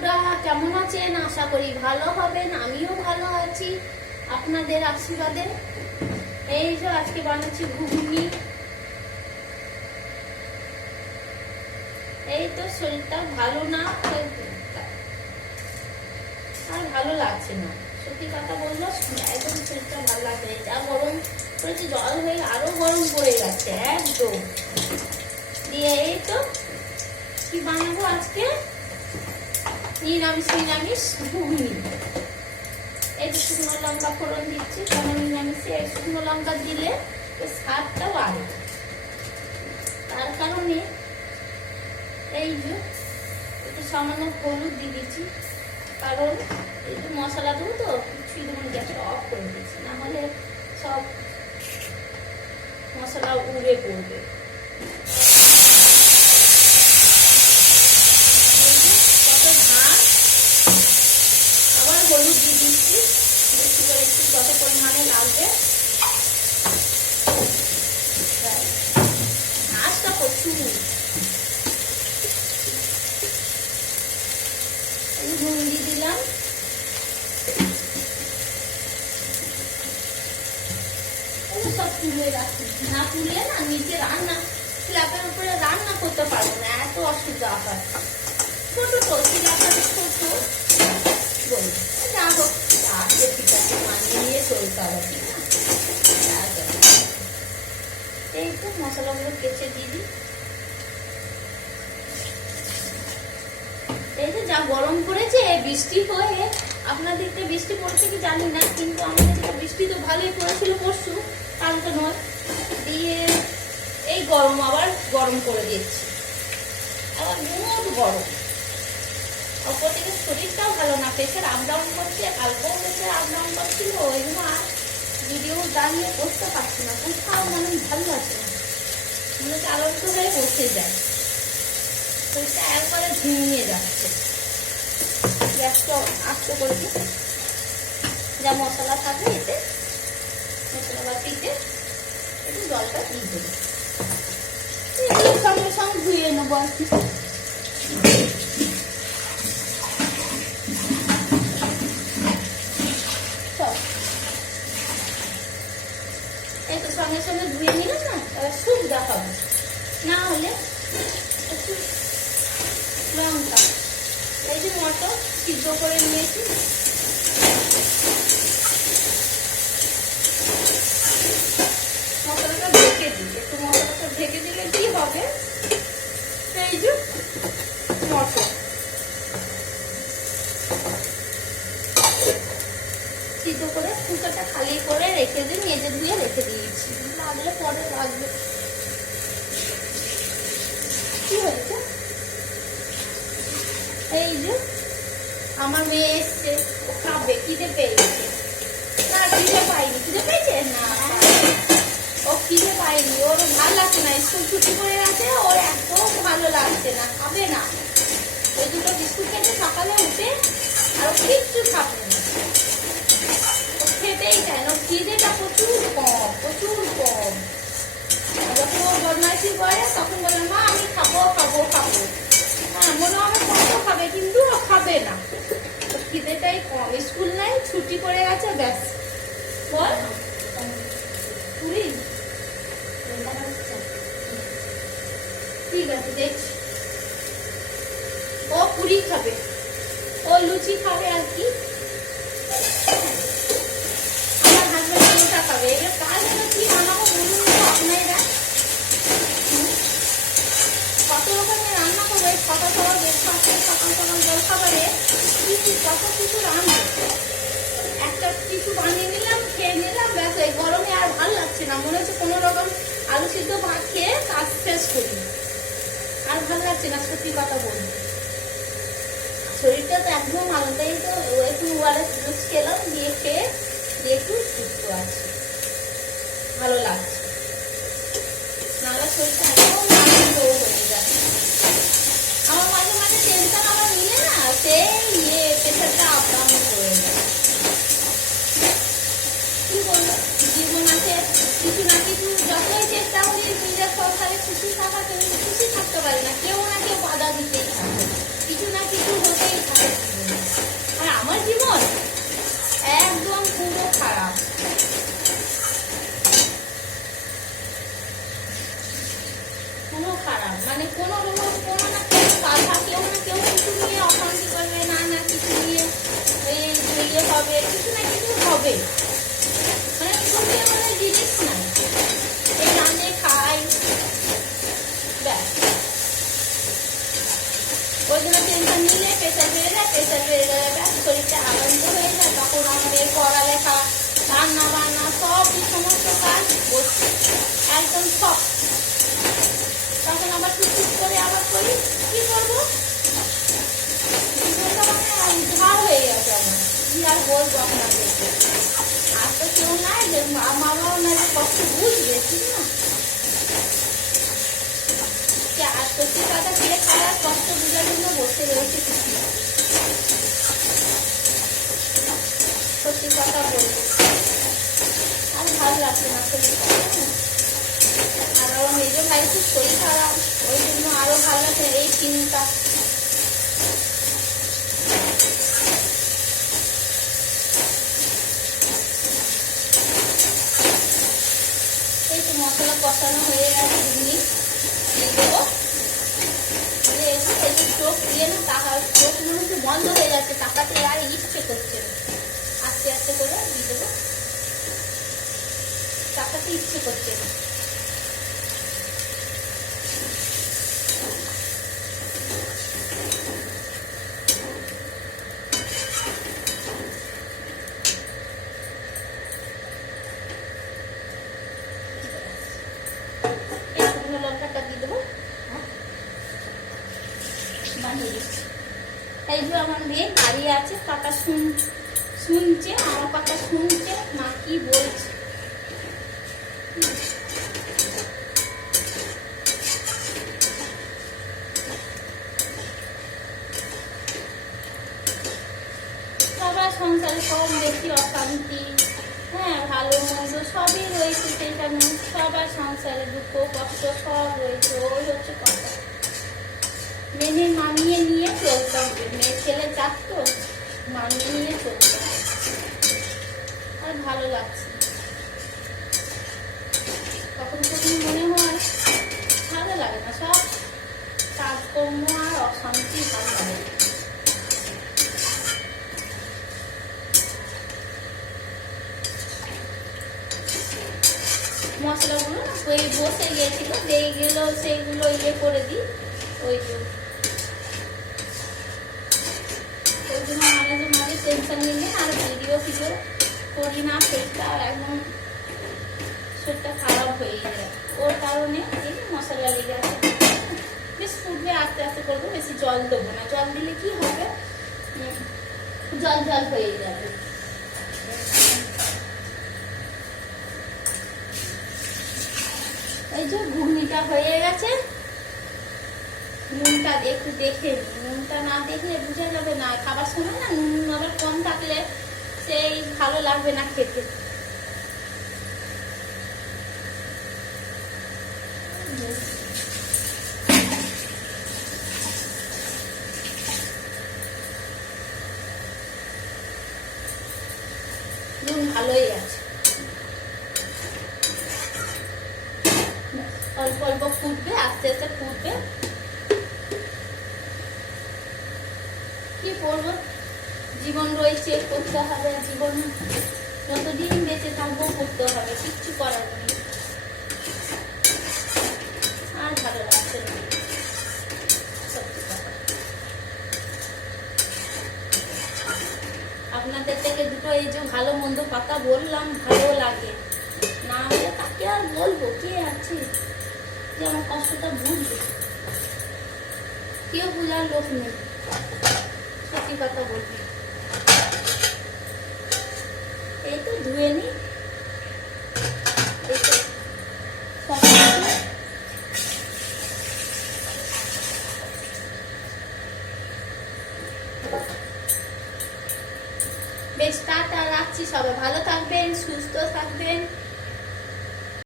বন্ধুরা, কেমন আছেন? আশা করি ভালো হবেন। আমিও ভালো আছি আপনাদের আশীর্বাদে। এই যে আজকে বানাচ্ছি ঘুগনি। এই তো শরীরটা ভালো না, আর ভালো লাগছে না, সত্যি কথা বললো। একদম শরীরটা ভালো লাগছে না। যা গরম করেছে, জল হয়ে আরো গরম পড়ে গেছে একদম। দিয়ে এই তো কি বানাবো আজকে, নিরামিষ ঘুগনি। এই যে শুকনো লঙ্কা ফোড়ন দিচ্ছি, কারণ নিরামিষে এই শুকনো লঙ্কা দিলে স্বাদটা বাড়ে। তার কারণে এই যে একটু সামান্য হলুদ দিয়ে দিচ্ছি, কারণ একটু মশলা দেবো তো, কিছুই দেবো না, গ্যাসটা অফ করে দিচ্ছি, না হলে সব মশলা উড়ে পড়বে। হলুদ দিয়ে দিচ্ছি, বেশি করে একটু কত পরিমাণে লাগবে। ঘাসটা প্রচুর। নুন দিয়ে দিলাম, সব তুলে রাখি। না তুলে না নিচে রান্না স্ল্যাবের উপরে রান্না করতে পারবো না, এত অসুবিধা হয়। ছোট তো স্ল্যাবটা ছোট বলি, যা হোক আসলে ঠিক আছে, মানিয়ে নিয়ে চলতে হবে। এই তো মশলাগুলো কেচে দিয়ে দিই। এই যে যা গরম পড়েছে, বৃষ্টি হয়ে, আপনাদের দিকটা বৃষ্টি পড়েছে কি জানি না, কিন্তু আমাদের দিকে বৃষ্টি তো ভালোই পড়েছিল পরশু, কালকে নয়। দিয়ে এই গরম আবার গরম করে দিচ্ছি, আবার বহুত গরম। অপরদিকে শরীরটাও ভালো না, প্রেশার আপ ডাউন করছে, কালকেও প্রেশার আপ ডাউন করছিল। ওই জন্য আর ভিডিও দাঁড়িয়ে করতে পারছি না, কোথাও মানে ভালো লাগছে না, মনে হচ্ছে আলোচিত হয়ে বসে যায়, শরীরটা একবারে ঝিমিয়ে যাচ্ছে। গ্যাসটা আস্তে করে যা মশলা থাকে এতে, মশলা বাটিতে একটু জলটা দিয়ে দেবো, সঙ্গে সঙ্গে ধুয়ে নেবো আর কি। এই তো সঙ্গে সঙ্গে ধুয়ে নিলাম না, তাহলে সুবিধা হবে। না হলে একটু লঙ্কা, এই যে মটর সিদ্ধ করে নিয়েছি, মশলাটা ঢেকে দিই। একটু মশলাটা ঢেকে দিলে কি হবে, এই যে মটর সিদ্ধ করে কুকারটা খালি করে রেখে দিই, মেজে দিয়ে রেখে দিয়েছি, লাগলে পরে লাগবে। কি হয়েছে, এই যে আমার মেয়ে এসছে, ও খাবে, খিদে পেয়েছে না, খিদে পাইনি, খিদে পেয়েছে না, ও খিদে পাইনি, ওর ভালো লাগছে না, স্কুল ছুটি করে গেছে, ওর এত ভালো লাগছে না, খাবে না। ওই দুটো বিস্কুট খেতে সকালে উঠে আর কিচ্ছু খাবে না, খেতেই চায় না, খিদেটা প্রচুর কম, প্রচুর কম। যখন ও বদমাইশি করে তখন বলে মা আমি খাবো খাবো খাবো, হ্যাঁ মনে হবে কত খাবে, কিন্তু ও খাবে না, খিদেটাই কম। স্কুল নাই, ছুটি পড়ে গেছে, ব্যাস। বল পুরি, ঠিক আছে দেখছি, ও পুরি খাবে, ও লুচি খাবে আর কি, আমার হাজবেন্ড ওটা খাবে। এবার কাল যেন কি বানাবো বলুন তো আপনারা, কত রকমের রান্না করবো, সকাল সকাল ব্রেকফাস্টে, সকাল সকাল জল খাবারে কত কিছু রান্না, একটা কিছু বানিয়ে নিলাম, খেয়ে নিলাম, ব্যাস। এই গরমে আর ভালো লাগছে না, মনে হচ্ছে কোনো রকম আলু সিদ্ধ ভাত খেয়ে কাজ শেষ করি, আর ভালো লাগছে না, সত্যি কথা বলি। শরীরটা তো একদম আলাদাই, তো একটু ওয়ারেস জুস খেলাম, দিয়ে খেয়ে দিয়ে একটু সুস্থ আছে, ভালো লাগছে, নাহলে শরীরটা একদম লো হয়ে যাচ্ছে। আমার মাঝে মাঝে টেনশন আমার নিলে না, সেই প্রেশারটা আপ ডাউন করে যায়। কি বলবো, জীবন আছে, কিছু না কিছু যতই চেষ্টা করি নিজের সংসারে খুশি থাকা, কেউ খুশি থাকতে পারে না, কেউ না কেউ বাধা দিতেই থাকে, কিছু না কিছু হতেই থাকে। আমার জীবন একদম পুরো খারাপ। পুরো খারাপ, মানে কোনো রকম কোনো না কোনো কথা, কেউ না কেউ কিছু নিয়ে অশান্তি করবে, না না কিছু নিয়ে ইয়ে হবে, কিছু না কিছু হবে। মানে দুনিয়া মানে জিনিস নাই, এই রান্নে খাই ব্যাস। ওই জন্য টেনশন নিলে প্রেশার বেড়ে যায়, প্রেশার বেড়ে গেলে ব্যাস শরীরটা আগান্ত হয়ে যায়। তখন আমাদের পড়ালেখা, রান্না বান্না সব সমস্ত কাজ বসছে একদম সব। তখন আবার টুকটুক করে আবার করি, কি করবো, ঝাড় হয়ে গেছে আমার। কি আর বলবো আপনাদেরকে, আর তো কেউ নাই যে মা বাবাও না যে কষ্ট বুঝবে, ঠিক না? আর সত্যি কথা কে খারাপ কষ্ট বুঝার জন্য বসে রয়েছে কিছু, সত্যি কথা বলবো। আর ভালো লাগছে না শরীর খারাপ। আর আমার মেজ ভাই খুব শরীর খারাপ, ওই জন্য আরো ভালো লাগছে এই চিন্তা। এই তো মশলা কষানো হয়ে গেছে, দিয়ে দেবো। চোখ দিয়ে না তাহার চোখ মনে হচ্ছে বন্ধ হয়ে যাচ্ছে, টাকাতে আর ইচ্ছে করছে না। আস্তে আস্তে করে দিয়ে দেবো, টাকাতে ইচ্ছে করছে না। লঙ্কাটা দিয়ে দেবো, বানিয়ে দিচ্ছি। এই যে আমার মেয়ে দাঁড়িয়ে আছে, কথা শুনছে, আমার কথা শুনছে, মা কি বলছে। সবার সংসারে কম বেশি অশান্তি, হ্যাঁ ভালো মন্দ সবই রয়েছে, সেটা নয়। সবার সংসারে দুঃখ কষ্ট সব রয়েছে, ওই হচ্ছে কথা। মেনে মানিয়ে নিয়ে চলতে হবে, মেয়ে ছেলে যাক তো মানিয়ে নিয়ে চলতে হবে। আর ভালো লাগছে, কখন কখন মনে হয় ভালো লাগে না, সব কাজকর্ম আর অশান্তি ভালো লাগে। মশলাগুলো না ওই বসে গিয়েছিল, দিয়ে গেল সেইগুলো ইয়ে করে দিই। ওই জন্য মাঝে মাঝে টেনশন নিলে আর ভিডিও করি না, শরীরটা একদম শরীরটা খারাপ হয়ে যায়। ওর কারণে এই মশলা লেগে আছে। বেশ ফুটবে, আস্তে আস্তে করবো, বেশি জল দেবো না, জল দিলে কি হবে জল জল হয়ে যাবে। এই যে ঘুগনিটা হয়ে গেছে, নুনটা একটু দেখে নিই, নুনটা না দেখলে বুঝা যাবে না। খাবার সময় না নুন আবার কম থাকলে সেই ভালো লাগবে না খেতে। নুন ভালোই আছে, অল্প অল্প ফুটবে, আস্তে আস্তে ফুটবে। কি করবো, জীবন রয়েছে, করতে হবে। জীবন যতদিন বেঁচে থাকবো করতে হবে, কিচ্ছু করার নেই। আর ভালো লাগছে না সত্যি কথা। আপনাদের থেকে দুটো এই যে ভালো মন্দ কথা বললাম, ভালো লাগে না হলে তাকে আর বলবো, কে আছে যে আমার কষ্টটা বুঝবে? কেউ বোঝার লোক নেই, সত্যি কথা বলবি। এই তো ধুয়ে নি, বেশ টাটা, রাখছি। সবাই ভালো থাকবেন, সুস্থ থাকবেন।